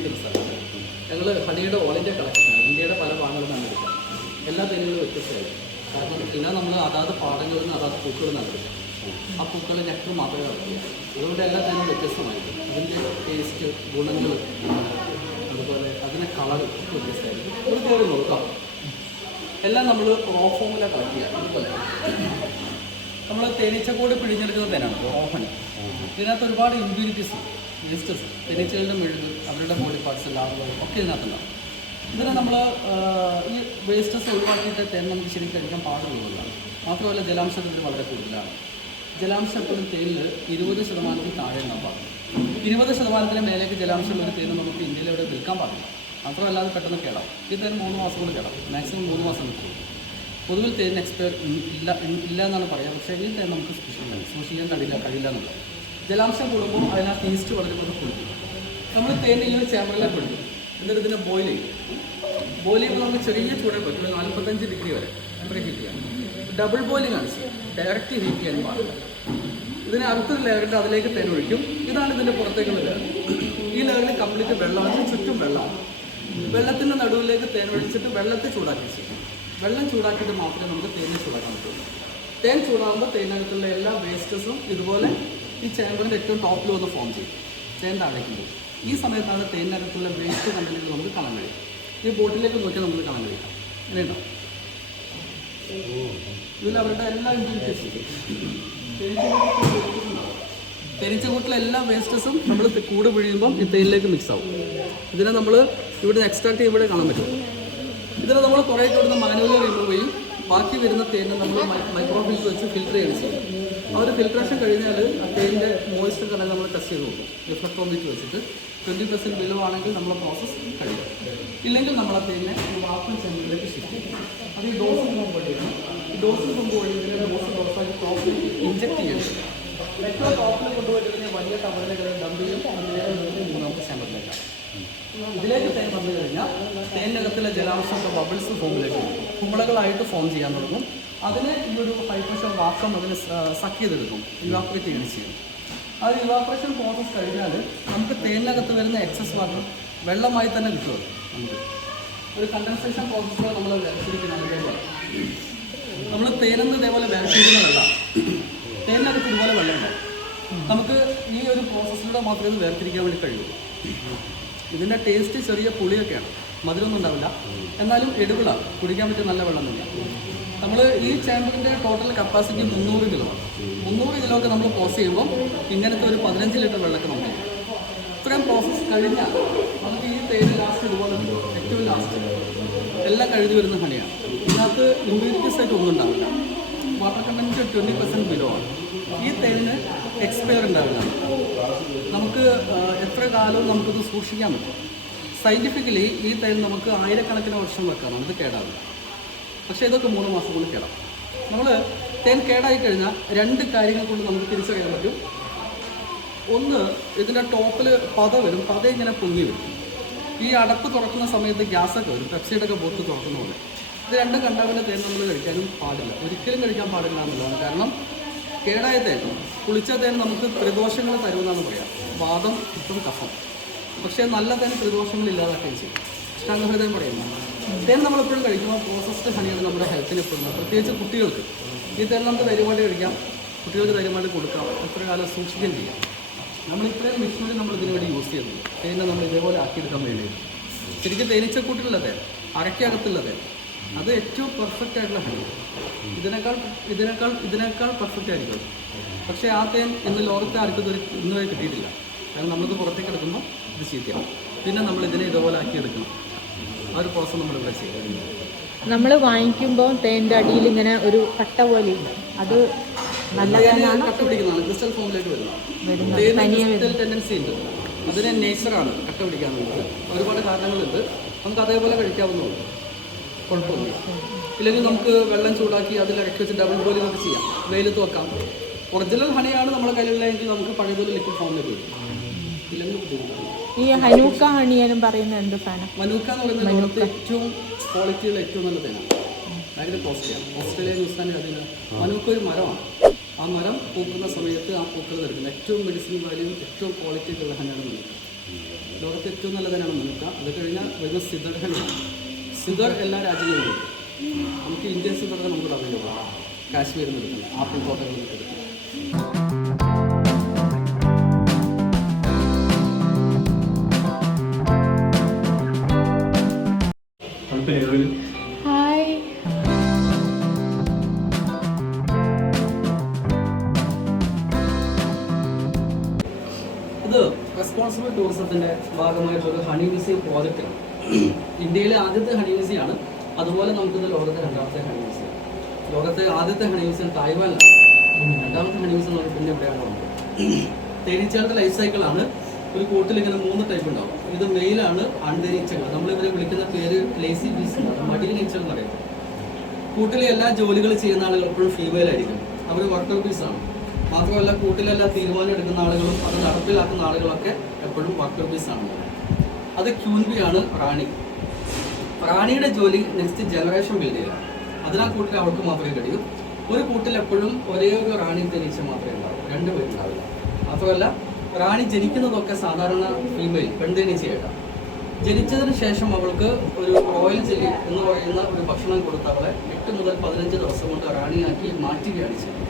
എടുക്കുന്ന സ്ഥലത്ത് ഞങ്ങൾ ഹണിയുടെ ഓൾ ഇന്ത്യ കളക്ഷനാണ്. ഇന്ത്യയുടെ പല ഭാഗങ്ങളിൽ നിന്നാണ് എടുക്കുക. എല്ലാ തേനുകളും വ്യത്യസ്തമായിരിക്കും. കാരണം പിന്നെ നമ്മൾ അതാത് പാടങ്ങളിൽ നിന്ന് അതാത് പൂക്കളിൽ നിന്നാണ് എടുക്കുക. ആ പൂക്കളെ നെക്ടർ മാത്രമേ കളക്ട്. അതുകൊണ്ട് എല്ലാ തേനും വ്യത്യസ്തമായിരിക്കും. അതിൻ്റെ ടേസ്റ്റ്, ഗുണങ്ങൾ, അതുപോലെ അതിൻ്റെ കളർ ഒക്കെ വ്യത്യസ്തമായിരിക്കും. ഒരു കയറി നോക്കാം. എല്ലാം നമ്മൾ റോ ഫോമിലാണ് കളക്ട് ചെയ്യുക. അതുപോലെ നമ്മൾ തേനീച്ചക്കൂട് പിഴിഞ്ഞെടുക്കുന്ന തേനാണ് റോഹന്. ഇതിനകത്ത് ഒരുപാട് ഇമ്പ്യൂരിറ്റീസ്, വേസ്റ്റസ്, തേനീച്ചകളുടെ മെഴുക്, അവരുടെ ബോഡി പാർട്സ്, ലാർവകൾ ഒക്കെ ഇതിനകത്തുണ്ടാവും. ഇതിനെ നമ്മൾ ഈ വേസ്റ്റസ് ഒഴിവാക്കിയിട്ട് തേൻ നമുക്ക് ശരിക്കും കഴിക്കാൻ പാടുള്ളതാണ്. മാത്രമല്ല ജലാംശം ഇതിൽ വളരെ കൂടുതലാണ്. ജലാംശം എപ്പോഴും തേനിൽ 20% താഴെ ഉണ്ടാവും. 20% മേലേക്ക് ജലാംശമുള്ള ഒരു തേൻ നമുക്ക് ഇന്ത്യയിൽ ഇവിടെ വിൽക്കാൻ പാടില്ല. മാത്രമല്ല അത് പെട്ടെന്ന് കേടാവും. ഈ തേൻ 3 മാസം കൊണ്ട് കേടാവും. മാക്സിമം 3 മാസം കിട്ടും. പൊതുവിൽ തേൻ എക്സ്പയർ ഇല്ല എന്നാണ് പറയുക. പക്ഷേ ഈ തേൻ നമുക്ക് സൂക്ഷിക്കാൻ കഴിയില്ല എന്നുള്ളത്. ജലാംശം കൂടുമ്പോൾ അതിനകത്ത് ഈസ്റ്റ് വളരെ കൊണ്ട് കുളിക്കും. നമ്മൾ തേൻ ഈ ഒരു ചേമ്പറിലേക്ക് പിടിക്കും. എന്നിട്ട് ഇതിനെ ബോയിൽ ചെയ്യും. ബോയിൽ ചെയ്യുമ്പോൾ നമുക്ക് ചെറിയ ചൂടാൻ പറ്റും. 45 ഡിഗ്രി വരെ ടെമ്പറേച്ചർ ഹീറ്റ് ചെയ്യാം. ഡബിൾ ബോയിലിംഗ് ആണ് ചെയ്യുക. ഡയറക്റ്റ് ഹീറ്റ് ചെയ്യാൻ പാടില്ല. ഇതിനെ അടുത്തൊരു ലെയറിട്ട് അതിലേക്ക് തേൻ ഒഴിക്കും. ഇതാണ് ഇതിൻ്റെ പുറത്തേക്കുള്ള ലെയർ. ഈ ലെയറിൽ കംപ്ലീറ്റ് വെള്ളമാണ്, ചുറ്റും വെള്ളമാണ്. വെള്ളത്തിൻ്റെ നടുവിലേക്ക് തേൻ ഒഴിച്ചിട്ട് വെള്ളത്തെ ചൂടാക്കി ചെയ്യും. വെള്ളം ചൂടാക്കിയിട്ട് മാത്രമേ നമുക്ക് തേനെ ചൂടാക്കാൻ പറ്റുള്ളൂ. തേൻ ചൂടാകുമ്പോൾ തേനകത്തുള്ള എല്ലാ വേസ്റ്റസും ഇതുപോലെ ഈ ചേമ്പറിൻ്റെ ഏറ്റവും ടോപ്പിൽ വന്ന് ഫോം ചെയ്യും. തേൻ താഴേക്കുണ്ട്. ഈ സമയത്താണ് തേനിനകത്തുള്ള വേസ്റ്റ് കണ്ടന്റുകൾ നമുക്ക് കാണാൻ കഴിയും. ഈ ബോട്ടിലേക്ക് നോക്കിയാൽ നമുക്ക് കാണാൻ കഴിയും. അങ്ങനെയുണ്ടോ? ഇതിൽ അവരുടെ എല്ലാ ഇമ്പ്യൂരിറ്റീസും തേനീച്ചക്കൂട്ടിലെ എല്ലാ വേസ്റ്റസും നമ്മൾ കൂട് പിഴിയുമ്പം ഈ തേനിലേക്ക് മിക്സ് ആവും. ഇതിനെ നമ്മൾ ഇവിടെ എക്സ്ട്രാക്ട് ചെയ്യുമ്പോഴേ കാണാൻ പറ്റും. ഇതിനെ നമ്മൾ കുറേ ഇവിടുന്ന് മാനുവലി റിമൂവ് ചെയ്യും. ബാക്കി വരുന്ന തേനെ നമ്മൾ മൈക്രോ ഫിൽറ്റർ വെച്ച് ഫിൽറ്റർ ചെയ്യണം ചെയ്യും. ആ ഒരു ഫിൽട്രേഷൻ കഴിഞ്ഞാൽ തേനിൻ്റെ മോയ്സ്ചർ കണക്ക് നമ്മൾ ടെസ്റ്റ് ചെയ്ത് നോക്കും. റിഫ്ലക്ടോമീറ്റർ വെച്ചിട്ട് 20% ബിലോ ആണെങ്കിൽ നമ്മളെ പ്രോസസ്സ് കഴിയും. ഇല്ലെങ്കിൽ നമ്മൾ ആ തേനെ വാക്വം ചേമ്പറിലേക്ക് ഷിഫ്റ്റ് ചെയ്യും. അത് ഈ ഡോസിന് മുമ്പ് വഴിയാണ്. ഈ ഡോസിന് മുമ്പ് വഴി ഇതിൻ്റെ ഡോസായിട്ട് ടോപ്പിൽ ഇഞ്ചെക്ട് ചെയ്യണം. ഏറ്റവും ടോപ്പിൽ കൊണ്ടുപോയിട്ട് വലിയ ടവറിലേക്ക് ഡംപ് ചെയ്യും. അതിലേക്ക് മൂന്നാമത്തെ ചേമ്പറിലേക്കാണ്. ഇതിലേക്ക് തേൻ വന്നു കഴിഞ്ഞാൽ തേനിനകത്തിലെ ജലാംശമൊക്കെ ബബിൾസ് ഫോമിലേക്ക് കുമ്പളകളായിട്ട് ഫോം ചെയ്യാൻ തുടങ്ങും. അതിന് ഈ ഒരു ഹൈ പ്രഷർ വാക്വം അതിന് സക്ക് ചെയ്തെടുക്കും, ഇവാപ്പറേറ്റ് ചെയ്യുകയാണ് ചെയ്യും. ആ ഒരു ഇവാപ്പറേഷൻ പ്രോസസ് കഴിഞ്ഞാൽ നമുക്ക് തേനിനകത്ത് വരുന്ന എക്സസ് വാട്ടർ വെള്ളമായി തന്നെ കിട്ടുമല്ലോ. നമുക്ക് ഒരു കണ്ടൻസേഷൻ പ്രോസസ്സിൽ നമ്മൾ വേർതിരിക്കുന്നത് ഇതേപോലെ നമ്മൾ തേനെന്ന് ഇതേപോലെ വേർതിരിക്കുന്ന വെള്ളം തേനിനകത്ത് ഇതുപോലെ വെള്ളം ഉണ്ടാവും. നമുക്ക് ഈ ഒരു പ്രോസസ്സിലൂടെ മാത്രമേ ഇത് വേർതിരിക്കാൻ വേണ്ടി കഴിയുള്ളൂ. ഇതിൻ്റെ ടേസ്റ്റ് ചെറിയ പുളിയൊക്കെയാണ്, മധുരമൊന്നും ഉണ്ടാവില്ല. എന്നാലും എഡിബിളാണ്, കുടിക്കാൻ പറ്റിയ നല്ല വെള്ളം തന്നെയാണ്. നമ്മൾ ഈ ചേമ്പറിൻ്റെ ടോട്ടൽ കപ്പാസിറ്റി 300 കിലോ ആണ്. 300 കിലോ ഒക്കെ നമ്മൾ പ്രോസസ് ചെയ്യുമ്പോൾ ഇങ്ങനത്തെ ഒരു 15 ലിറ്റർ വെള്ളമൊക്കെ നമുക്ക് ഇത്രയും പ്രോസസ്സ് കഴിഞ്ഞാൽ നമുക്ക് ഈ തേന് ലാസ്റ്റ് ഇതുപോലെ ഏറ്റവും ലാസ്റ്റ് എല്ലാം കഴിഞ്ഞ് വരുന്ന ഹണിയാണ്. ഇതിനകത്ത് ഇമ്പ്യൂരിറ്റീസ് ആയിട്ട് ഒന്നും ഉണ്ടാവില്ല. വാട്ടർ കണ്ടൻറ്റ് 20% ബിലോ ആണ്. ഈ തേനിന് എക്സ്പയർ ഉണ്ടാവില്ല. നമുക്ക് എത്ര കാലവും നമുക്കിത് സൂക്ഷിക്കാൻ പറ്റും. സയൻറ്റിഫിക്കലി ഈ തേൻ നമുക്ക് ആയിരക്കണക്കിന് വർഷം വെക്കാം, നമുക്ക് കേടാവില്ല. പക്ഷേ ഇതൊക്കെ 3 മാസം കൊണ്ട് കേടാവും. നമ്മൾ തേൻ കേടായി കഴിഞ്ഞാൽ 2 കാര്യങ്ങൾ കൊണ്ട് നമുക്ക് തിരിച്ചറിയാൻ പറ്റും. ഒന്ന്, ഇതിൻ്റെ ടോപ്പിൽ പത വരും, പത ഇങ്ങനെ പൊങ്ങി വരും. ഈ അടപ്പ് തുറക്കുന്ന സമയത്ത് ഗ്യാസൊക്കെ വരും, പെപ്സിയുടെ ഒക്കെ ബോട്ട് തുറക്കുന്ന പോലെ. ഇത് 2 കണ്ടാൽ പിന്നെ തേൻ നമ്മൾ കഴിക്കാനും പാടില്ല, ഒരിക്കലും കഴിക്കാൻ പാടില്ല എന്നുള്ളതാണ്. കാരണം കേടായ തേൻ, കുളിച്ച തേൻ നമുക്ക് ത്രിദോഷങ്ങൾ തരുമെന്നാണ് പറയാം. വാദം, പിത്തം, കഫം. പക്ഷേ നല്ല തേൻ ത്രിദോഷങ്ങൾ ഇല്ലാതാക്കുകയും ചെയ്യും. ഇഷ്ടാംഗഹൃദയം പറയുന്നു. തേൻ നമ്മളെപ്പോഴും കഴിക്കുമ്പോൾ പ്രോസസ്ഡ് ഹണിയാണ് നമ്മുടെ ഹെൽത്തിന് എപ്പോഴും, പ്രത്യേകിച്ച് കുട്ടികൾക്ക്. ഈ തേൻ നമുക്ക് ധൈര്യമായിട്ട് കഴിക്കാം, കുട്ടികൾക്ക് ധൈര്യമായിട്ട് കൊടുക്കാം, എത്ര കാലം സൂക്ഷിക്കുകയും ചെയ്യാം. നമ്മൾ ഇത്രയും മിഷനറി നമ്മൾ ഇതിനു വേണ്ടി യൂസ് ചെയ്യുന്നത് തേനെ നമ്മൾ ഇതേപോലെ ആക്കിയെടുക്കാൻ വേണ്ടിയിട്ട്. ശരിക്കും തേനീച്ചക്കൂട്ടിലുള്ള തേൻ, അരക്കകത്തുള്ള തേൻ, അത് ഏറ്റവും പെർഫെക്റ്റ് ആയിട്ടുള്ള ഹണി. ഇതിനേക്കാൾ പെർഫെക്റ്റ് ആയിരിക്കും. പക്ഷേ ആ തേൻ ഇന്ന് ലോകത്തെ ആർക്കും ഇന്ന് വരെ കിട്ടിയിട്ടില്ല. കാരണം നമ്മളിത് പുറത്തേക്ക് എടുക്കുമ്പോൾ ഇത് ചീത്തയാവും. പിന്നെ നമ്മൾ ഇതിനെ ഇതുപോലെ ആക്കിയെടുക്കണം. ആ ഒരു പ്രോസസ് നമ്മളിവിടെ ചെയ്യും. നമ്മൾ വാങ്ങിക്കുമ്പോൾ തേൻ്റെ അടിയിൽ ഇങ്ങനെ ഒരു കട്ട പോലെ ഉണ്ട്. അത് നല്ല കട്ട പിടിക്കുന്നതാണ്, ക്രിസ്റ്റൽ ഫോമിലേക്ക് വരുന്നത്. ടെൻഡൻസി ഉണ്ട്. അതിന് നേച്ചറാണ് കട്ട പിടിക്കാനുള്ളത്. ഒരുപാട് കാരണങ്ങളുണ്ട്. നമുക്ക് അതേപോലെ കഴിക്കാവുന്നതുള്ളൂ, കുഴപ്പമില്ല. ഇല്ലെങ്കിൽ നമുക്ക് വെള്ളം ചൂടാക്കി അതിൽ ഇറക്കി വെച്ച് ഡബിൾ ബോയിലിംഗ് ഒക്കെ ചെയ്യാം, വെയിലത്ത് വെക്കാം. ഒറിജിനൽ ഹണിയാണ് നമ്മുടെ കയ്യിലുള്ളതെങ്കിൽ നമുക്ക് പഴയതുപോലെ ലിക്വിഡ് ഫോമിലേക്ക് വരും. ഇല്ലെങ്കിൽ ഈ ഹനൂക്ക ഹണിയാനും പറയുന്ന എന്ത് സാധനം? മനൂക്ക എന്ന് പറയുന്നത് ലോകത്തെ ഏറ്റവും ക്വാളിറ്റിയുള്ള ഏറ്റവും നല്ല തേനാണ്. ഭയങ്കര കോസ്റ്റ്ലിയാണ്. ഓസ്ട്രേലിയ, ന്യൂസിലാൻഡ് അതിന് മനൂക്ക ഒരു മരമാണ്. ആ മരം പൂക്കുന്ന സമയത്ത് ആ പൂക്കൾ എടുക്കുന്നത് ഏറ്റവും മെഡിസിൻ വാല്യൂ ഏറ്റവും ക്വാളിറ്റി ഉള്ള ഹണിയാണ് മനൂക്ക. ലോകത്തെ ഏറ്റവും നല്ല തന്നെയാണ് മുൻക. അത് കഴിഞ്ഞാൽ വരുന്ന സിദർ ഹണിയാണ്. സിദർ എല്ലാ രാജ്യങ്ങളിലും ഉണ്ട്. നമുക്ക് ഇന്ത്യൻ സിദർ നമുക്ക് അവൈലബിൾ ആണ്. കാശ്മീരിൽ നിന്ന് എടുക്കുന്നത്, ആപ്പിൾ തോട്ടങ്ങളിൽ നിന്ന് എടുക്കുന്നത്. ഹായ്. ഇത് റെസ്പോൺസിബിൾ ടൂറിസത്തിൻ്റെ ഭാഗമായിട്ടൊരു ഹണി മ്യൂസിയം പ്രോജക്റ്റാണ്. ഇന്ത്യയിലെ ആദ്യത്തെ ഹണി മ്യൂസിയമാണ്. അതുപോലെ നമുക്കിത് ലോകത്തെ രണ്ടാമത്തെ ഹണി മ്യൂസിയം. ലോകത്തെ ആദ്യത്തെ ഹണി മ്യൂസിയം തായ്വാനിലാണ്. രണ്ടാമത്തെ ഹണി മ്യൂസിയം നമുക്ക് പിന്നെ എവിടെയാണ് ഉള്ളത്. തേനീച്ചകളുടെ ലൈഫ് സൈക്കിളാണ്. ഒരു കൂട്ടിൽ ഇങ്ങനെ 3 ടൈപ്പ് ഉണ്ടാവും. ഇത് മെയിലാണ് ആൺതേനീച്ചകൾ. നമ്മളിവരെ വിളിക്കുന്ന പേര് ലേസി ബീസ് എന്നാണ്, മടിയ നീച്ചകൾ എന്ന് പറയുന്നത്. കൂട്ടിലെ എല്ലാ ജോലികൾ ചെയ്യുന്ന ആളുകൾ എപ്പോഴും ഫീമെയിൽ ആയിരിക്കും. അവർ വർക്കർ ബീസാണ്. മാത്രമല്ല കൂട്ടിലെല്ലാം തീരുമാനം എടുക്കുന്ന ആളുകളും അത് നടപ്പിലാക്കുന്ന ആളുകളൊക്കെ എപ്പോഴും വർക്കർ ബീസാണ്. അത് ക്യൂൻ ബി ആണ് റാണി. റാണിയുടെ ജോലി നെക്സ്റ്റ് ജനറേഷൻ ബിൽഡ് ചെയ്യുക. അതിനാൽ കൂട്ടിൽ അവൾക്ക് മാത്രമേ കഴിയൂ. ഒരു കൂട്ടിൽ എപ്പോഴും ഒരേ ഒരു റാണി തേനീച്ച മാത്രമേ ഉണ്ടാവൂ, 2 പേരുണ്ടാവില്ല. മാത്രമല്ല റാണി ജനിക്കുന്നതൊക്കെ സാധാരണ ഫീമെയിൽ പെൺതേനീച്ചയായിട്ടാണ്. ജനിച്ചതിന് ശേഷം അവൾക്ക് ഒരു റോയൽ ജെല്ലി എന്ന് പറയുന്ന ഒരു ഭക്ഷണം കൊടുത്ത് അവളെ 8 മുതൽ 15 ദിവസം കൊണ്ട് റാണിയാക്കി മാറ്റുകയാണ് ചെയ്യുന്നത്.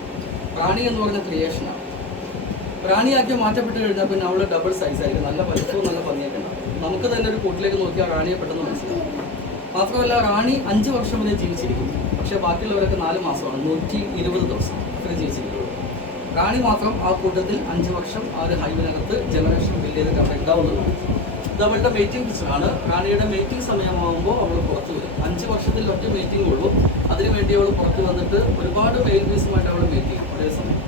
റാണി എന്ന് പറയുന്ന ക്രിയേഷനാണ്. റാണിയാക്കി മാറ്റപ്പെട്ട് കഴിഞ്ഞാൽ പിന്നെ അവൾ ഡബിൾ സൈസ് ആയിരിക്കും. നല്ല വലിപ്പവും നല്ല ഭംഗിയൊക്കെ ഉണ്ടാവും. നമുക്ക് തന്നെ ഒരു കൂട്ടിലേക്ക് നോക്കിയാൽ റാണിയെ പെട്ടെന്ന് മനസ്സിലാവും. മാത്രമല്ല റാണി 5 വർഷം വരെ ജീവിച്ചിരിക്കും. പക്ഷേ ബാക്കിയുള്ളവരൊക്കെ 4 മാസമാണ്, 120 ദിവസം അത്രയും ജീവിച്ചിരിക്കുള്ളൂ. റാണി മാത്രം ആ കൂട്ടത്തിൽ 5 വർഷം ആ ഒരു ഹൈവിനകത്ത് ജനറേഷൻ ബിൽഡ് ചെയ്തിട്ട് അവിടെ ഉണ്ടാവുന്നതാണ്. ഇത് അവളുടെ മീറ്റിംഗ് പിക്ചറാണ്. റാണിയുടെ മീറ്റിംഗ് സമയമാകുമ്പോൾ അവൾ പുറത്തു വരും. 5 വർഷത്തിൽ ഒറ്റ മീറ്റിംഗ് ഉള്ളൂ. അതിനുവേണ്ടി അവൾ പുറത്ത് വന്നിട്ട് ഒരുപാട് മെയിൽ പീസുമായിട്ട് അവൾ മീറ്റ് ചെയ്യും ഒരേ സമയം.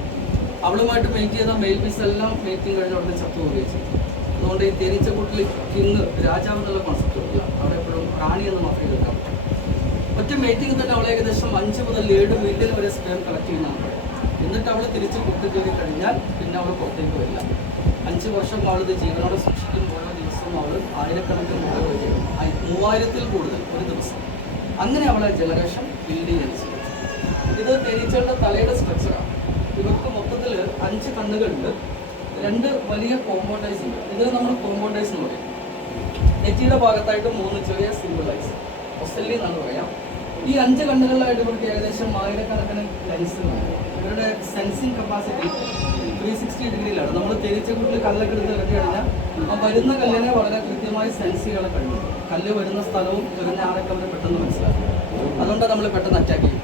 അവളുമായിട്ട് മീറ്റ് ചെയ്ത മെയിൽ പീസ് എല്ലാം മീറ്റിംഗ് കഴിഞ്ഞ് അവിടെ ചത്തുപോവുകയും ചെയ്തു. അതുകൊണ്ട് ഈ തേനീച്ചക്കൂട്ടിൽ കിങ് രാജാവ് എന്നുള്ള കോൺസെപ്റ്റ് ഇല്ല. അവിടെ എപ്പോഴും റാണി എന്ന് മാത്രമേ കേൾക്കാൻ പറ്റും. ഒറ്റ മീറ്റിംഗ് തന്നെ അവൾ ഏകദേശം 5 മുതൽ 7 മില്യൺ വരെ സ്പേം കളക്ട് ചെയ്യുന്നതാണ്. എന്നിട്ട് അവൾ തിരിച്ച് കുട്ടി കയറി കഴിഞ്ഞാൽ പിന്നെ അവൾ പുറത്തേക്ക് വരില്ല. 5 വർഷം അവളിത് ജീവനോടെ സൂക്ഷിക്കും. ഓരോ ദിവസവും അവൾ ആയിരക്കണക്കിന് മുളകൾ ചെയ്യും. 3000-ൽ കൂടുതൽ ഒരു ദിവസം. അങ്ങനെ അവളെ ജനറേഷൻ ബിൽഡ് ചെയ്യാൻ ചെയ്യും. ഇത് തേനീച്ചകളുടെ തലയുടെ സ്ട്രക്ചറാണ്. ഇവർക്ക് മൊത്തത്തിൽ 5 കണ്ണുകളുണ്ട്. 2 വലിയ കോമ്പൗണ്ടൈസ് ഉണ്ട്. ഇതിന് നമ്മൾ കോമ്പൗണ്ടൈസ് എന്ന് പറയും. നെറ്റിയുടെ ഭാഗത്തായിട്ട് 3 ചെറിയ സിംബിളൈസ് ഒസല്ലി എന്നാണ് പറയാം. ഈ 5 കണ്ണുകളിലായിട്ട് ഇവർക്ക് ഏകദേശം 1000കണക്കിന് ലെൻസുകളാണ്. ഇവരുടെ സെൻസിങ് കപ്പാസിറ്റി 360 ഡിഗ്രിയിലാണ്. നമ്മൾ തേനീച്ചക്കൂട്ടിൽ കല്ലൊക്കെ എടുത്ത് എറിഞ്ഞു കഴിഞ്ഞാൽ ആ വരുന്ന കല്ലിനെ വളരെ കൃത്യമായി സെൻസ് ചെയ്യാൻ കഴിയും. കല്ല് വരുന്ന സ്ഥലവും വരുന്ന ആളൊക്കെ അവർ പെട്ടെന്ന് മനസ്സിലാക്കും. അതുകൊണ്ടാണ് നമ്മൾ പെട്ടെന്ന് അറ്റാക്ക് ചെയ്യും.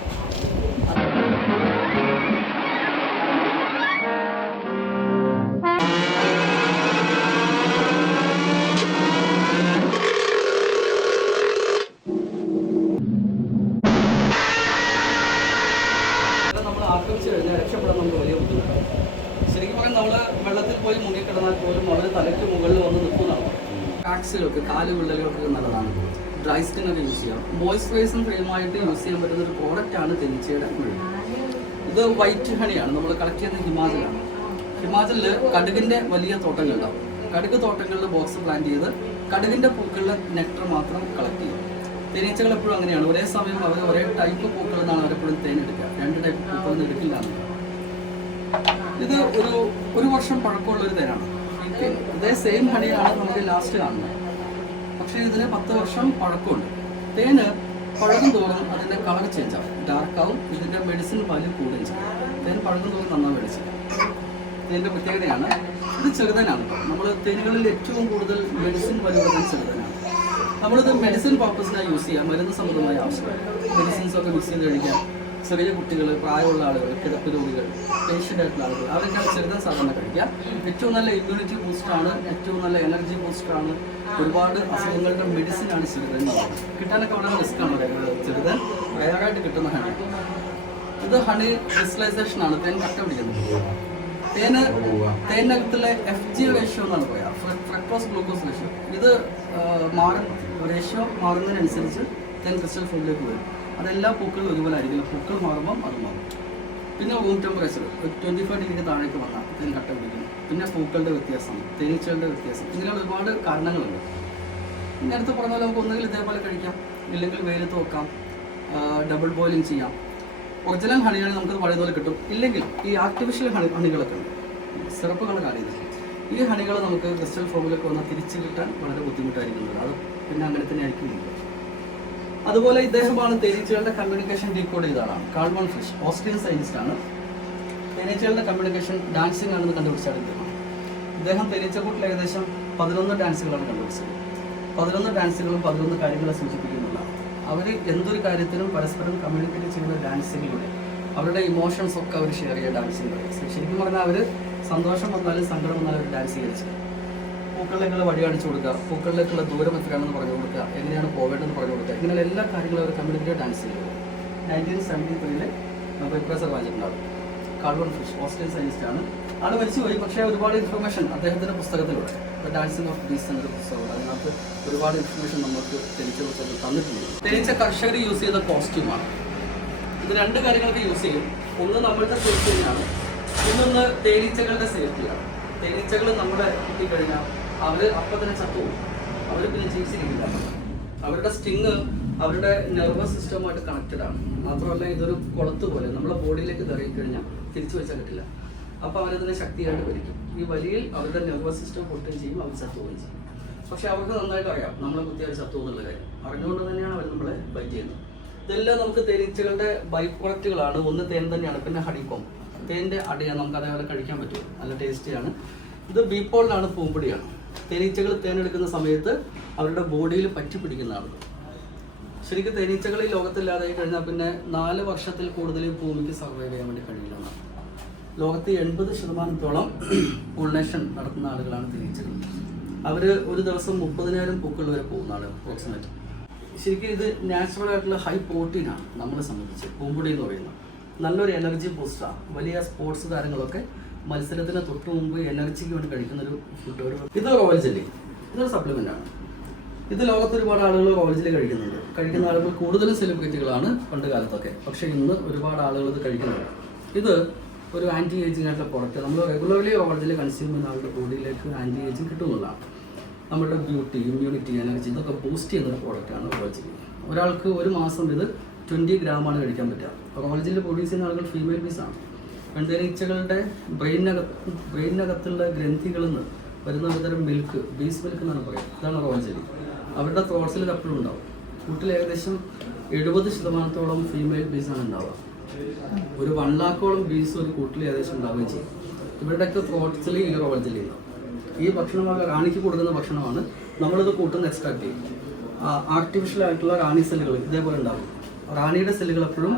ആക്രമിച്ചു കഴിഞ്ഞാൽ രക്ഷപ്പെടാൻ നമുക്ക് വലിയ ബുദ്ധിമുട്ടാണ്. ശരിക്കും പറഞ്ഞാൽ നമ്മൾ വെള്ളത്തിൽ പോയി മുങ്ങിക്കിടന്നാൽ പോലും അവർ തലയ്ക്ക് മുകളിൽ വന്ന് നിൽക്കുന്നതാണ്. ട്രാക്സുകൾക്ക്, കാലുവിള്ളലുകൾക്ക് നല്ലതാണ്. ഡ്രൈ സ്കിന്നൊക്കെ യൂസ് ചെയ്യാം. മോയ്സ്ചറൈസിങ് ക്രീമായിട്ട് യൂസ് ചെയ്യാൻ പറ്റുന്ന ഒരു പ്രോഡക്റ്റാണ് തേനീച്ചയുടെ മുഴ. ഇത് വൈറ്റ് ഹണിയാണ്. നമ്മൾ കളക്ട് ചെയ്യുന്നത് ഹിമാചലാണ്. ഹിമാചലിൽ കടുകിൻ്റെ വലിയ തോട്ടങ്ങളുണ്ടാവും. കടുക് തോട്ടങ്ങളിൽ ബോക്സ് പ്ലാന്റ് ചെയ്ത് കടുകിൻ്റെ പൂക്കളിലെ നെക്ടർ മാത്രം കളക്ട് ചെയ്യും. തേനീച്ചകൾ എപ്പോഴും അങ്ങനെയാണ്. ഒരേ സമയം അവർ ഒരേ ടൈപ്പ് പൂക്കളിൽ നിന്നാണ് അവരെപ്പോഴും തേനെടുക്കുക. 2 ടൈപ്പ് പൂക്കളിൽ നിന്ന് എടുക്കില്ല. ഇത് ഒരു വർഷം പഴക്കമുള്ളൊരു തേനാണ്. ഇതേ സെയിം ഹണിയാണ് നമുക്ക് ലാസ്റ്റ് കാണുന്നത്. പക്ഷേ ഇതിന് 10 വർഷം പഴക്കമുണ്ട്. തേന് പഴകും തോറും അതിൻ്റെ കളർ ചേഞ്ച് ആവും, ഡാർക്കാവും. ഇതിൻ്റെ മെഡിസിൻ വാല്യൂ കൂടുകയും ചെയ്യും. തേൻ പഴകും തോറും നന്നായി മേടിച്ചു. ഇതിൻ്റെ പ്രത്യേകതയാണ് ഇത് ചെറുതനാണ്. നമ്മൾ തേനുകളിൽ ഏറ്റവും കൂടുതൽ മെഡിസിൻ വാല്യൂ ഉള്ളത് ചെറുതനാണ്. നമ്മളിത് മെഡിസിൻ പർപ്പസിനായി യൂസ് ചെയ്യാം. മരുന്ന് സംബന്ധമായ ആവശ്യമാണ്. മെഡിസിൻസൊക്കെ മിക്സ് ചെയ്ത് കഴിക്കാം. ചെറിയ കുട്ടികൾ, പ്രായമുള്ള ആളുകൾ, കിടപ്പ് രോഗികൾ, പേഷ്യൻ്റ് ആയിട്ടുള്ള ആളുകൾ അവരൊക്കെ ചെറുതൻ സാധാരണ കഴിക്കാം. ഏറ്റവും നല്ല ഇമ്മ്യൂണിറ്റി ബൂസ്റ്ററാണ്, ഏറ്റവും നല്ല എനർജി ബൂസ്റ്ററാണ്. ഒരുപാട് അസുഖങ്ങളുടെ മെഡിസിനാണ് ചെറുതൻ. കിട്ടാനൊക്കെ വളരെ റിസ്ക്കാണ്. ചെറുതൻ റയറായിട്ട് കിട്ടുന്ന ഹണി. ഇത് ഹണി ക്രിസ്റ്റലൈസേഷൻ ആണ്. തേൻ കട്ട പിടിക്കുന്നത്. തേനകത്തിലെ FG റേഷ്യോ എന്നാണ് പറയാം, ഫ്രക്ടോസ് ഗ്ലൂക്കോസ് റേഷ്യോ. ഇത് റേഷ്യോ മാറുന്നതിനനുസരിച്ച് തേൻ ക്രിസ്റ്റൽ ഫോമിലേക്ക് വരും. അതെല്ലാ പൂക്കളും ഒരുപോലെ ആയിരിക്കില്ല. പൂക്കൾ മാറുമ്പം അത് മാറും. പിന്നെ റൂം ടെമ്പറേച്ചർ 25 ഡിഗ്രി താഴേക്ക് വന്നാൽ തേൻ കട്ട പിടിക്കുന്നു. പിന്നെ പൂക്കളുടെ വ്യത്യാസം, തേനീച്ചകളുടെ വ്യത്യാസം, ഇങ്ങനെയുള്ള ഒരുപാട് കാരണങ്ങളുണ്ട്. നേരത്തെ പറഞ്ഞ പോലെ നമുക്ക് ഒന്നുകിൽ ഇതേപോലെ കഴിക്കാം, ഇല്ലെങ്കിൽ വെയിലത്ത് വെക്കാം, ഡബിൾ ബോയിലിംഗ് ചെയ്യാം. ഒറിജിനൽ ഹണിയാണ് നമുക്ക് പഴയതുപോലെ കിട്ടും. ഇല്ലെങ്കിൽ ഈ ആർട്ടിഫിഷ്യൽ ഹണികളൊക്കെ ഉണ്ട്, സിറപ്പുകൾ കാണിയത്. ഈ ഹണികൾ നമുക്ക് ക്രിസ്റ്റൽ ഫോമിലൊക്കെ വന്നാൽ തിരിച്ചു കിട്ടാൻ വളരെ ബുദ്ധിമുട്ടായിരിക്കുന്നത്. അത് പിന്നെ അങ്ങനെ തന്നെ ആയിരിക്കും ഇരിക്കുക. അതുപോലെ ഇദ്ദേഹമാണ് തേനീച്ചകളുടെ കമ്മ്യൂണിക്കേഷൻ ഡീകോഡ് ചെയ്ത ആളാണ്. Karl von Frisch, Austrian scientist ആണ്. തേനീച്ചകളുടെ കമ്മ്യൂണിക്കേഷൻ ഡാൻസിങ് ആണെന്ന് കണ്ടുപിടിച്ച ഇദ്ദേഹമാണ്. ഇദ്ദേഹം തേനീച്ചക്കൂട്ടിൽ ഏകദേശം 11 ഡാൻസുകളാണ് കണ്ടുപിടിച്ചത്. 11 ഡാൻസുകളും 11 കാര്യങ്ങളെ സൂചിപ്പിക്കുന്നുള്ളതാണ്. അവർ എന്തൊരു കാര്യത്തിനും പരസ്പരം കമ്മ്യൂണിക്കേറ്റ് ചെയ്യുന്ന ഡാൻസിങ്ങിലൂടെ അവരുടെ ഇമോഷൻസ് ഒക്കെ അവർ ഷെയർ ചെയ്യുക ഡാൻസിങ്ങിലൂടെ. ശരിക്കും പറഞ്ഞാൽ അവർ സന്തോഷം വന്നാലും സങ്കടം വന്നാലും അവർ ഡാൻസ് കളിച്ചു. പൂക്കളിലേക്കുള്ള വഴി കാണിച്ചു കൊടുക്കുക, പൂക്കളിലേക്കുള്ള ദൂരം എത്രയാണെന്ന് പറഞ്ഞു കൊടുക്കുക, എങ്ങനെയാണ് പോവേണ്ടതെന്ന് പറഞ്ഞു കൊടുക്കുക, ഇങ്ങനെയുള്ള എല്ലാ കാര്യങ്ങളും അവർ കമ്മ്യൂണിക്കേറ്റ് ഡാൻസ് ചെയ്യുന്നത്. 1973 നൊബേൽ പ്രൈസ് വാങ്ങിച്ചിട്ടുണ്ടാവും. Karl von Frisch, Austrian scientist ആണ്. ആൾ മരിച്ചുപോയി, പക്ഷേ ഒരുപാട് ഇൻഫർമേഷൻ അദ്ദേഹത്തിൻ്റെ പുസ്തകത്തിലൂടെ, ഡാൻസിങ് ഓഫ് ബീസ് എന്നൊരു പുസ്തകമുണ്ട്. അതിനകത്ത് ഒരുപാട് ഇൻഫർമേഷൻ നമുക്ക് തേനീച്ചയെക്കുറിച്ച് തന്നിട്ടുണ്ട്. തേനീച്ച കർഷകർ യൂസ് ചെയ്ത കോസ്റ്റ്യൂമാണ്. ഇത് 2 കാര്യങ്ങൾക്ക് യൂസ് ചെയ്യും. ഒന്ന് നമ്മളുടെ സേഫ്റ്റിയാണ്, ഇന്നൊന്ന് തേനീച്ചകളുടെ സേഫ്റ്റിയാണ്. തേനീച്ചകൾ നമ്മളെ കിട്ടിക്കഴിഞ്ഞാൽ അവർ അപ്പം തന്നെ ചത്തുപോകും. അവർ പിന്നെ ജീവിച്ചിരിക്കില്ല. അവരുടെ സ്റ്റിങ് അവരുടെ നെർവസ് സിസ്റ്റവുമായിട്ട് കണക്റ്റഡ് ആണ്. മാത്രമല്ല ഇതൊരു കുളത്ത് പോലെ നമ്മളെ ബോഡിയിലേക്ക് കയറി കഴിഞ്ഞാൽ തിരിച്ചു വെച്ചാൽ കിട്ടില്ല. അപ്പോൾ അവരതിനെ ശക്തിയായിട്ട് വലിക്കും. ഈ വലിയിൽ അവരുടെ നെർവസ് സിസ്റ്റം പൊട്ടുകയും ചെയ്യും, അവർ ചത്തുപോവുകയും ചെയ്യും. പക്ഷെ അവർക്ക് നന്നായിട്ട് അറിയാം നമ്മളെ കുത്തി അവർ ചത്തുപോകുന്നുള്ള കാര്യം. അറിഞ്ഞുകൊണ്ട് തന്നെയാണ് അവർ നമ്മളെ ബൈറ്റ് ചെയ്യുന്നത്. ഇതെല്ലാം നമുക്ക് തേനീച്ചകളുടെ ബൈ പ്രൊഡക്റ്റുകളാണ്. ഒന്ന് തേൻ തന്നെയാണ്, പിന്നെ ഹണിക്കോം. തേൻ്റെ അടയാണ്, നമുക്ക് അതേപോലെ കഴിക്കാൻ പറ്റും, നല്ല ടേസ്റ്റിയാണ്. ഇത് ബീപ്പോളിനാണ്, പൂമ്പൊടിയാണ്. തേനീച്ചകൾ തേനെടുക്കുന്ന സമയത്ത് അവരുടെ ബോഡിയിൽ പറ്റി പിടിക്കുന്നതാണ്. ശരിക്കും തേനീച്ചകൾ ഈ ലോകത്തില്ലാതെ കഴിഞ്ഞാൽ പിന്നെ 4 വർഷത്തിൽ കൂടുതൽ ഭൂമിക്ക് സർവൈവ് ചെയ്യാൻ വേണ്ടി കഴിയില്ലെന്നാണ്. ലോകത്ത് 80% പോളിനേഷൻ നടത്തുന്ന ആളുകളാണ് തേനീച്ചകൾ. അവർ ഒരു ദിവസം 30,000 പൂക്കൾ വരെ പോകുന്ന ആളുകൾ അപ്രോക്സിമേറ്റ്. ശരിക്കും ഇത് നാച്ചുറൽ ആയിട്ടുള്ള ഹൈ പ്രോട്ടീനാണ് നമ്മളെ സംബന്ധിച്ച്. പൂമ്പൊടി എന്ന് പറയുന്നത് നല്ലൊരു എനർജി ബൂസ്റ്ററാണ്. വലിയ സ്പോർട്സ് താരങ്ങളൊക്കെ മത്സരത്തിന് തൊട്ട് മുമ്പ് എനർജിക്ക് വേണ്ടി കഴിക്കുന്ന ഒരു ഫുഡ്. ഇത് റോയൽ ജെല്ലി, ഇതൊരു സപ്ലിമെൻ്റ് ആണ്. ഇത് ലോകത്ത് ഒരുപാട് ആളുകൾ റോയൽ ജെല്ലി കഴിക്കുന്നുണ്ട്. കഴിക്കുന്ന ആളുകൾ കൂടുതലും സെലിബ്രിറ്റികളാണ് പണ്ട് കാലത്തൊക്കെ, പക്ഷേ ഇന്ന് ഒരുപാട് ആളുകൾ ഇത് കഴിക്കുന്നുണ്ട്. ഇത് ഒരു ആൻറ്റി ഏജിങ് ആയിട്ടുള്ള പ്രോഡക്റ്റ്. നമ്മൾ റെഗുലർലി റോയൽ ജെല്ലി കൺസ്യൂം ചെയ്യുന്ന ആളുടെ ബോഡിയിലേക്ക് ആൻറ്റി ഏജിങ് കിട്ടുന്നതാണ്. നമ്മുടെ ബ്യൂട്ടി, ഇമ്മ്യൂണിറ്റി, എനർജി ഇതൊക്കെ ബൂസ്റ്റ് ചെയ്യുന്ന പ്രോഡക്റ്റാണ് റോയൽ ജെല്ലി. ഒരാൾക്ക് ഒരു മാസം ഇത് 20 ഗ്രാമാണ് കഴിക്കാൻ പറ്റുക. റോയൽ ജെല്ലി പ്രൊഡ്യൂസ് ചെയ്യുന്ന ആളുകൾ ഫീമെയിൽ പീസാണ്. പെൺതേനീച്ചകളുടെ ബ്രെയിനകത്തുള്ള ഗ്രന്ഥികളിൽ നിന്ന് വരുന്ന ഒരുതരം മിൽക്ക്, ബീസ് മിൽക്ക് എന്നാണ് പറയുക. ഇതാണ് റോയൽ ജെല്ലി. അവരുടെ ത്രോട്ട്സിൽ ഇത് എപ്പോഴും ഉണ്ടാവും. കൂട്ടിൽ ഏകദേശം 70% ഫീമെയിൽ ബീസാണ് ഉണ്ടാവുക. ഒരു 1 lakh ബീസ് ഒരു കൂട്ടിൽ ഏകദേശം ഉണ്ടാവുകയും ചെയ്യും. ഇവരുടെയൊക്കെ ത്രോട്ട്സിൽ ഈ റോയൽ ജെല്ലി ഉണ്ടാവും. ഈ ഭക്ഷണമൊക്കെ റാണിക്ക് കൊടുക്കുന്ന ഭക്ഷണമാണ്. നമ്മളിത് കൂട്ടുന്ന എക്സ്ട്രാക്ട് ചെയ്യും. ആർട്ടിഫിഷ്യൽ ആയിട്ടുള്ള റാണി സെല്ലുകൾ ഇതേപോലെ ഉണ്ടാവും. റാണിയുടെ സെല്ലുകൾ എപ്പോഴും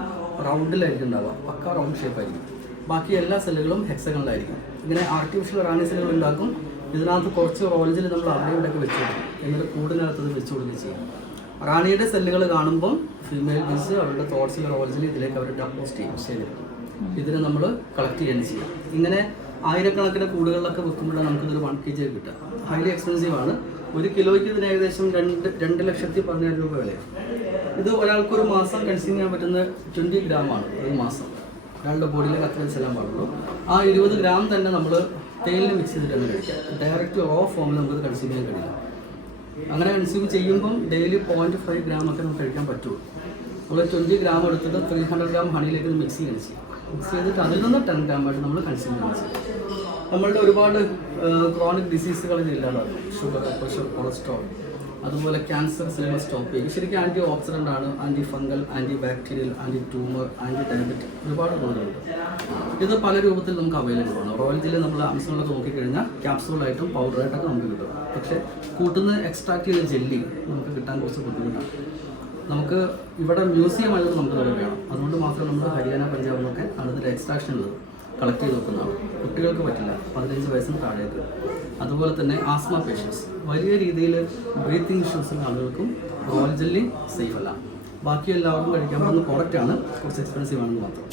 റൗണ്ടിലായിരിക്കും ഉണ്ടാവുക, പക്ക റൗണ്ട് ഷേപ്പായിരിക്കും. ബാക്കി എല്ലാ സെല്ലുകളും ഹെക്സഗണിലായിരിക്കും. ഇങ്ങനെ ആർട്ടിഫിഷ്യൽ റാണി സെല്ലുകൾ ഉണ്ടാക്കും. ഇതിനകത്ത് കുറച്ച് റോയൽ ജെല്ലി നമ്മൾ അവിടെയൊക്കെ വെച്ച് കൊടുക്കും. എന്നിട്ട് കൂടിനകത്ത് ഇത് വെച്ച് കൊടുക്കുകയും ചെയ്യും. റാണിയുടെ സെല്ലുകൾ കാണുമ്പോൾ ഫീമെയിൽ ബീസ് അവരുടെ തോട്ട്സിൽ റോയൽ ജെല്ലി ഇതിലേക്ക് അവർ ഡെപ്പോസിറ്റ് ചെയ്യും, ശേഖരിക്കും. ഇതിനെ നമ്മൾ കളക്ട് ചെയ്യുകയാണ് ചെയ്യുക. ഇങ്ങനെ ആയിരക്കണക്കിന് കൂടുകളിലൊക്കെ വെക്കുമ്പോഴാണ് നമുക്കിതൊരു 1 kg കിട്ടുക. ഹൈലി എക്സ്പെൻസീവ് ആണ്. 1 കിലോയ്ക്ക് ഇതിന് ഏകദേശം 2,14,000 രൂപ വിലയാണ്. ഇത് ഒരാൾക്കൊരു മാസം കൺസ്യൂം ചെയ്യാൻ പറ്റുന്ന 20 ഗ്രാമാണ് ഒരു മാസം. ഒരാളുടെ ബോഡിയിലേക്ക് അത്രയും ചെല്ലാൻ പാടുള്ളൂ. ആ 20 ഗ്രാം തന്നെ നമ്മൾ തേനിൽ മിക്സ് ചെയ്തിട്ട് തന്നെ കഴിക്കാം. ഡയറക്റ്റ് റോ ഫോമിൽ നമുക്കത് കൺസ്യൂം ചെയ്യാൻ കഴിയില്ല. അങ്ങനെ കൺസ്യൂം ചെയ്യുമ്പം ഡെയിലി 0.5 ഗ്രാം ഒക്കെ നമുക്ക് കഴിക്കാൻ പറ്റുള്ളൂ. നമ്മൾ 20 ഗ്രാം എടുത്തിട്ട് 300 ഗ്രാം ഹണിയിലേക്ക് മിക്സ് ചെയ്യുകയാണ് ചെയ്യുക. മിക്സ് ചെയ്തിട്ട് അതിൽ നിന്ന് 10 ഗ്രാമായിട്ട് നമ്മൾ കൺസ്യൂം ചെയ്യുകയാണ് ചെയ്യുക. നമ്മളുടെ ഒരുപാട് ക്രോണിക് ഡിസീസുകൾ ഇല്ലാതാകും. ഷുഗർ, പ്രഷർ, കൊളസ്ട്രോൾ, അതുപോലെ ക്യാൻസർ സെല്ലുകൾ സ്റ്റോപ്പ് ചെയ്യും. ശരിക്കും ആൻറ്റി ഓക്സിഡൻ്റ് ആണ്. Anti fungal, anti bacterial, anti tumour, anti diabetic ഒരുപാട് ഗുണങ്ങളുണ്ട്. ഇത് പല രൂപത്തിൽ നമുക്ക് അവൈലബിൾ ആണ്. റോയൽ ജെല്ലി നമ്മൾ ആമസോണിലൊക്കെ നോക്കിക്കഴിഞ്ഞാൽ ക്യാപ്സൂളായിട്ടും പൗഡറായിട്ടൊക്കെ നമുക്ക് കിട്ടും. പക്ഷേ കൂട്ടുന്ന എക്സ്ട്രാക്ട് ചെയ്ത ജെല്ലി നമുക്ക് കിട്ടാൻ കുറച്ച് ബുദ്ധിമുട്ടാണ്. നമുക്ക് ഇവിടെ മ്യൂസിയം ആയതുകൊണ്ട് നമുക്ക് ഇവിടെ വേണം. അതുകൊണ്ട് മാത്രം നമ്മൾ ഹരിയാന, പഞ്ചാബിലൊക്കെ അടുത്തൊരു എക്സ്ട്രാക്ഷൻ ഉള്ളത് കളക്ട് ചെയ്ത് വെക്കുന്നതാണ്. കുട്ടികൾക്ക് പറ്റില്ല, 15 വയസ്സിന് താഴേക്ക്. അതുപോലെ തന്നെ ആസ്മ പേഷ്യൻസ്, വലിയ രീതിയിൽ ബ്രീത്തിങ് ഇഷ്യൂസുള്ള ആളുകൾക്കും റോയൽ ജെല്ലി സേഫ് അല്ല. ബാക്കി എല്ലാവർക്കും കഴിക്കാൻ പറ്റുന്ന പ്രോഡക്റ്റാണ്, കുറച്ച് എക്സ്പെൻസീവ് ആണെന്ന് മാത്രം.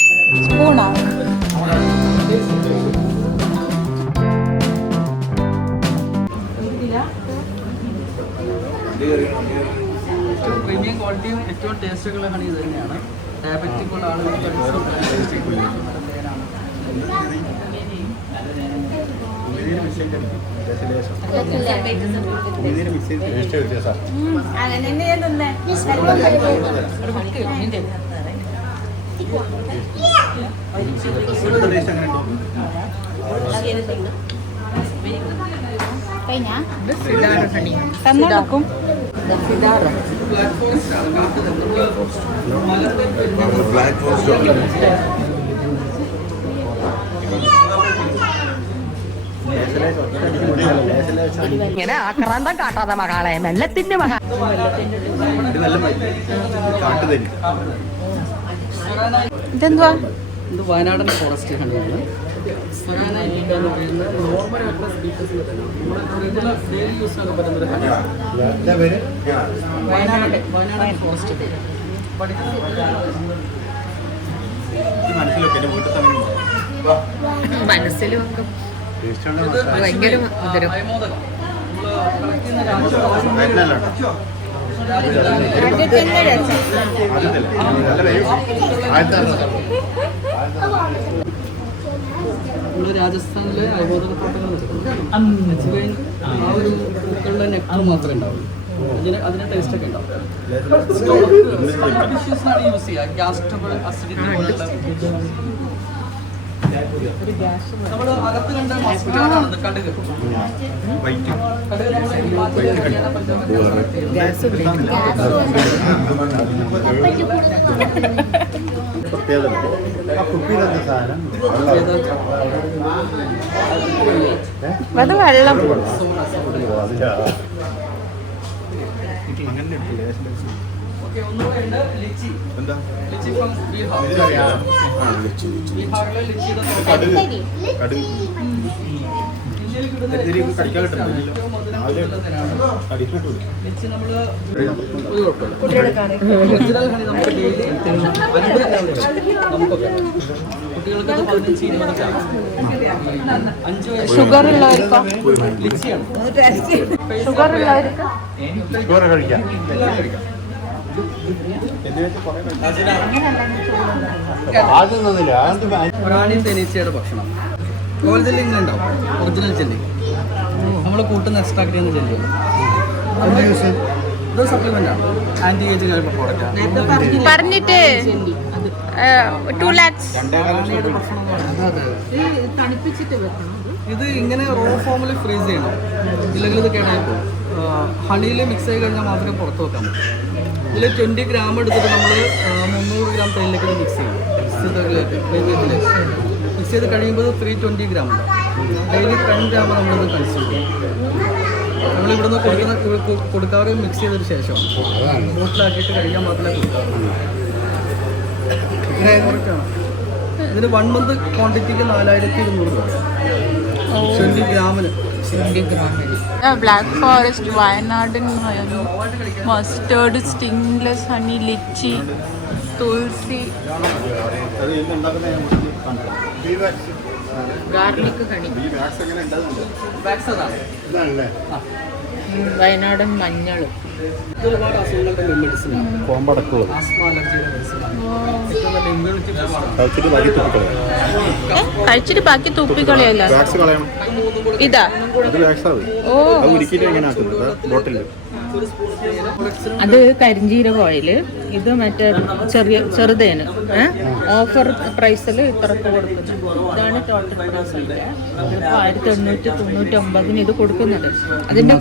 പ്രീമിയം ക്വാളിറ്റിയും ഏറ്റവും ടേസ്റ്റുള്ള ഹണി ഇത് തന്നെയാണ്. ഡയബറ്റിക് ഉള്ള ആളുകൾക്ക് തന്നോടുക്കും ബ്ലാക്ക് ഫോറസ്റ്റ് ആണ് കാട്ടുതേൻ. ബ്ലാക്ക് ഫോറസ്റ്റ് ഇങ്ങനെ ആക്രാന്തം കാട്ടാതെ മകളെ മെല്ലത്തിന്റെ മക ഇതെന്തുവാ? ഇത് വയനാടൻ ഫോറസ്റ്റ് ഹണിയാണ്. സ്വരാന ഇന്ത്യ എന്ന് പറയുന്നത് നോർമൽ ആയിട്ടുള്ള സ്പീക്കേഴ്സിൽ തന്നെ നമ്മൾ റെഗുലർ ഡെയിലി യൂസ് ആക്കാൻ പറ്റുന്ന ഒരു ഹണിയാണ്. വയനാടൻ ഫോറസ്റ്റ് മനസ്സിലും ഒക്കെ ഭയങ്കര മധുരം. നമ്മള് രാജസ്ഥാനിലെ അയമോദകത്തോട്ടങ്ങൾ ആ ഒരു പൂക്കളുടെ നെക്ടർ മാത്രമേ ഉണ്ടാവുള്ളൂ. അതിന് ടേസ്റ്റ് ഒക്കെ ഉണ്ടാവും. ഡിഷീസിനാണ് യൂസ് ചെയ്യുക. ഗ്യാസ് ട്രബിൾ, അസിഡിറ്റി പോലുള്ള നമ്മൾ അകത്ത് കണ്ട മസ്റ്റാർഡാണ് കടുക്. കടുക് നമ്മുടെ ഹിമാചൽ ഹരിയാന പഞ്ചാബ് അത് വെള്ളം. ഒന്നുകൂടെ ലിച്ചി. Lychee from Bihar. ബീഹാറിലെ ലിച്ചിയുടെ ഇന്ത്യയിൽ കിട്ടുന്ന ഏറ്റവും മധുരം ലിച്ചി. നമ്മള് ഒരു കുഴപ്പമില്ല. ഒറിജിനൽ ഹണി നമുക്ക് ഡെയിലി നമുക്കൊക്കെ കുട്ടികൾക്ക് 15-20 ഗ്രാം. 5 വയസ്സ് ഷുഗർ ഉള്ളവർക്കോ? ലിച്ചിയാണ്. ഷുഗർ ഉള്ളവർക്ക് റാണി തേനീച്ചയുടെ ഭക്ഷണം. കോൽ ജെല്ലി ഇങ്ങനെ ഉണ്ടാവും. ഒറിജിനൽ ജെല്ലി നമ്മൾ കൂട്ടുന്ന എക്സ്ട്രാക്ട് ചെയ്യുന്ന ജെല്ലിയാണ്. ഇത് സപ്ലിമെന്റ് ആണ്. ആന്റി ഏജിങ് ആയിട്ടുള്ള പ്രോഡക്റ്റാണ്. പറഞ്ഞിട്ട് 2 lakhs. റാണിയുടെ ഭക്ഷണം എന്ന് പറയുന്നത് തണുപ്പിച്ചിട്ട് വെക്കണം. ഇത് ഇങ്ങനെ റോ ഫോമിൽ ഫ്രീസ് ചെയ്യണം, ഇല്ലെങ്കിൽ ഇത് കേടായി പോകും. ഹണിയിൽ മിക്സ് ചെയ്ത് കഴിഞ്ഞാൽ മാത്രമേ പുറത്ത് വെക്കാൻ പറ്റൂ. ഇതിൽ 20 ഗ്രാം എടുത്തിട്ട് നമ്മൾ 300 ഗ്രാം തേയിലേക്ക് മിക്സ് ചെയ്യും. മിക്സ് ചെയ്ത് കഴിയുമ്പോൾ 320 ഗ്രാം ഉണ്ട്. ഡെയിলি 10 ഗ്രാം നമ്മളിത് കൺസ്യൂം ചെയ്യും. നമ്മളിവിടുന്ന് കൊടുക്കാറ് മിക്സ് ചെയ്തതിന് ശേഷം ബോട്ടിലാക്കിയിട്ട് കഴിക്കാൻ മാത്രമേ കൊടുക്കാറുള്ളൂ. ഇതിന് 1 മന്ത് ക്വാണ്ടിറ്റിക്ക് 4200 രൂപ. 20 ഗ്രാമിന്. ബ്ലാക്ക് ഫോറസ്റ്റ്, വയനാടൻ മസ്റ്റേർഡ്, സ്റ്റിംഗ്ലെസ് ഹണി, ലിച്ചി, തുളസി, ഗാർലിക് ഹണി, വയനാടൻ മഞ്ഞൾ. ഒരുപാട് അസുഖങ്ങളുടെ മെഡിസിനാണ്. ആസ്മ, അലർജിയുടെ മെഡിസിനാണ്. ഏറ്റവും നല്ല ഇമ്മ്യൂണിറ്റി കഴിച്ചിട്ട് ബാക്കി തുപ്പിക്കളയല്ല. ഇതാ അത് കരിഞ്ജീരക ഓയില്. ഇത് മറ്റേ ചെറുതേന് ഓഫർ പ്രൈസിൽ ഇത്രക്ക് കൊടുക്കുന്നത്. ഇതാണ് ടോട്ടൽ പ്രൈസ്. ഇപ്പോൾ 1899 ഇത് കൊടുക്കുന്നത്. അതിൻ്റെ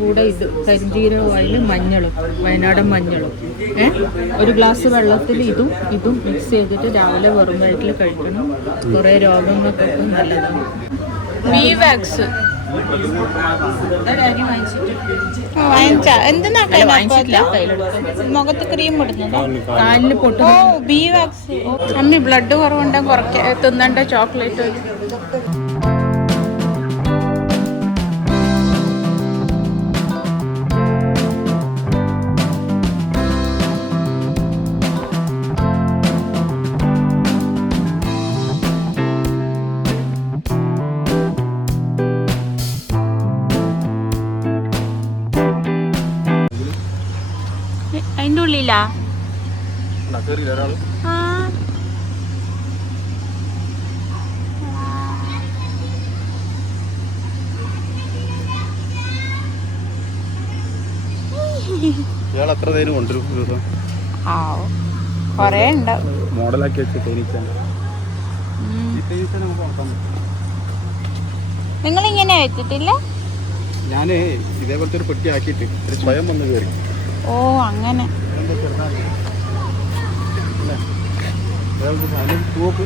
കൂടെ ഇത് കരിഞ്ജീരക ഓയില്, മഞ്ഞളും, വയനാടൻ മഞ്ഞളും. ഒരു ഗ്ലാസ് വെള്ളത്തിൽ ഇതും മിക്സ് ചെയ്തിട്ട് രാവിലെ വെറും വയറ്റിൽ കഴിക്കണം. കുറേ രോഗങ്ങൾക്കൊക്കെ നല്ലതാണ്. വിവാക്സ് മുഖത്ത് ക്രീം ഇടുന്നത്, കാലിന് പൊട്ടും. ബീവാക്സ്. അമ്മി ബ്ലഡ് കുറവുണ്ടെങ്കിൽ കുറയ്ക്ക തിന്നണ്ട ചോക്ലേറ്റ്. അതിൻ്റെ ഉള്ളിലാ ഇയാൾ എത്ര തേന് കൊണ്ടുവരും ദിവസം? കൊറേ ഉണ്ടാവും. മോഡലാക്കി വെച്ച് തേനീച്ച നിങ്ങളിങ്ങനെ വെച്ചിട്ടില്ല? ഞാൻ ഇതേപോലത്തെ ഒരു പെട്ടി ആക്കിയിട്ട് ഒരു സ്വയം വന്ന് കയറി. ഓ അങ്ങനെ. പൂപ്പ്